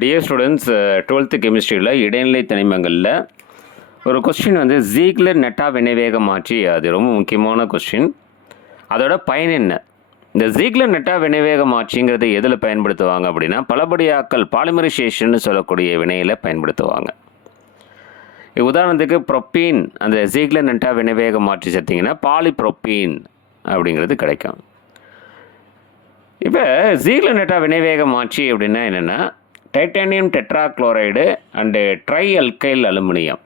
Dear students twelfth கெமிஸ்ட்ரியில் இடைநிலை தனிமங்களில் ஒரு question வந்து ஜீக்லர் நெட்டா வினைவேக மாற்றி அது ரொம்ப முக்கியமான கொஸ்டின் அதோட பயன் என்ன? இந்த ஜீக்லர் நெட்டா வினைவேக மாற்றிங்கிறது எதில் பயன்படுத்துவாங்க அப்படின்னா பலபடியாக்கல் பாலிமரைசேஷன் சொல்லக்கூடிய வினையில் பயன்படுத்துவாங்க. உதாரணத்துக்கு ப்ரொப்பீன் அந்த ஜீக்லர் நெட்டா வினைவேக மாற்றி சேர்த்திங்கன்னா பாலிப்ரொப்பீன் அப்படிங்கிறது கிடைக்கும். இப்போ ஜீக்லர் நெட்டா வினைவேக மாற்றி அப்படின்னா என்னென்னா titanium tetrachloride and tri alkyl aluminium.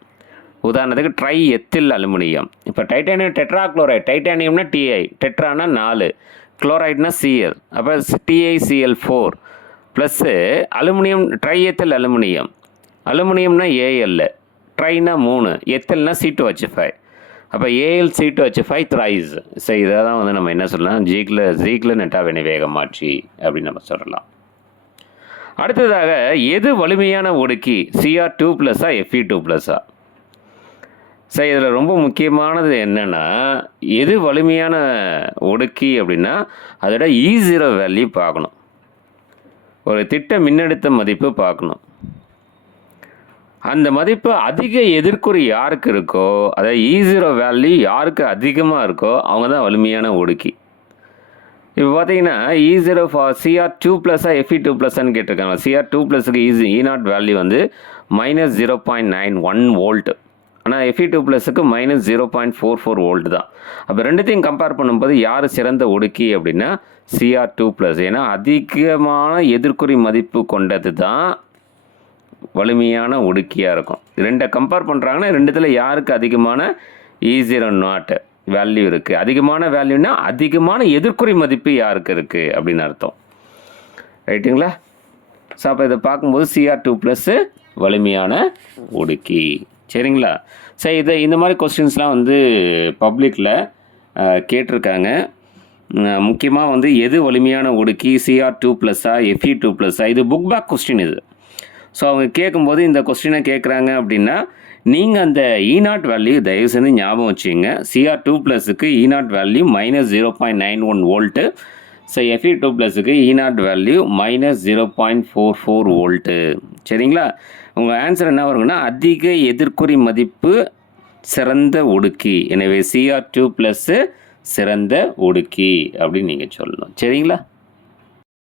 உதாரணத்துக்கு ட்ரை எத்தில் அலுமினியம். இப்போ டைட்டானியம் டெட்ராக்ளோரைடு டைட்டானியம்னா டிஐ டெட்ரானா நாலு குளோரைட்னா சிஎல் அப்போ TiCl four plus aluminium tri ethyl aluminium. அலுமினியம்னா AL ட்ரைனா மூணு எத்தில்னா சி டூ ஹெச் ஃபைவ் அப்போ Al C two H five thrice so இதை தான் வந்து நம்ம என்ன சொல்லலாம்? ஜீக்ல ஜீக்ல நெட்டா வினை வேகமாட்சி அப்படின்னு நம்ம சொல்லலாம். அடுத்ததாக எது வலிமையான ஒடுக்கி? சிஆர் டூ ப்ளஸ்ஸா எஃப்இ டூ ப்ளஸ்ஸா சார் இதில் ரொம்ப முக்கியமானது என்னென்னா எது வலிமையான ஒடுக்கி அப்படின்னா அதோட இ ஜீரோ வேல்யூ பார்க்கணும். ஒரு திட்ட மின்னழுத்த மதிப்பு பார்க்கணும். அந்த மதிப்பு அதிக எதிர்க்குறி யாருக்கு இருக்கோ அதாவது இ ஜீரோ வேல்யூ யாருக்கு அதிகமாக இருக்கோ அவங்க தான் வலிமையான ஒடுக்கி. இப்போ பார்த்தீங்கன்னா E zero for C R two ப்ளஸ்ஸாக எஃப்இ டூ ப்ளஸ்ன்னு கேட்டிருக்காங்க. சிஆர் டூ ப்ளஸுக்கு ஈஸி இ நாட் வேல்யூ வந்து minus zero point nine one volt ஆனால் FE two ப்ளஸுக்கு minus zero point four four volt தான். அப்போ ரெண்டுத்தையும் கம்பேர் பண்ணும்போது யார் சிறந்த ஒடுக்கி அப்படின்னா சிஆர் டூ ப்ளஸ் ஏன்னா அதிகமான எதிர்குறி மதிப்பு கொண்டது தான் வலிமையான ஒடுக்கியாக இருக்கும். ரெண்டை கம்பேர் பண்ணுறாங்கன்னா ரெண்டுத்தில் யாருக்கு அதிகமான e இ ஜீரோ வேல்யூ இருக்குது அதிகமான வேல்யூனா அதிகமான எதிர்குறி மதிப்பு யாருக்கு இருக்குது அப்படின்னு அர்த்தம். ரைட்டுங்களா ஸோ அப்போ இதை பார்க்கும்போது சிஆர் டூ ப்ளஸ்ஸு வலிமையான ஒடுக்கி. சரிங்களா? சரி இதை இந்த மாதிரி கொஸ்டின்ஸ்லாம் வந்து பப்ளிக்கில் கேட்டிருக்காங்க. முக்கியமாக வந்து எது வலிமையான ஒடுக்கி? சிஆர் டூ ப்ளஸ்ஸா எஃப்இ டூ ப்ளஸ்ஸா இது புக் பேக் கொஸ்டின் இது. ஸோ அவங்க கேட்கும்போது இந்த கொஸ்டினை கேட்குறாங்க அப்படின்னா நீங்கள் அந்த இ நாட் வேல்யூ தயவு செஞ்சு ஞாபகம் வச்சுங்க CR two ப்ளஸுக்கு E naught value minus zero point nine one volt so F E two ப்ளஸுக்கு E naught value minus zero point four four volt சரிங்களா? உங்கள் ஆன்சர் என்ன வருங்கன்னா அதிக எதிர்குறி மதிப்பு சிறந்த ஒடுக்கி. எனவே சிஆர் டூ ப்ளஸ்ஸு சிறந்த ஒடுக்கி அப்படின்னு நீங்கள் சொல்லணும். சரிங்களா?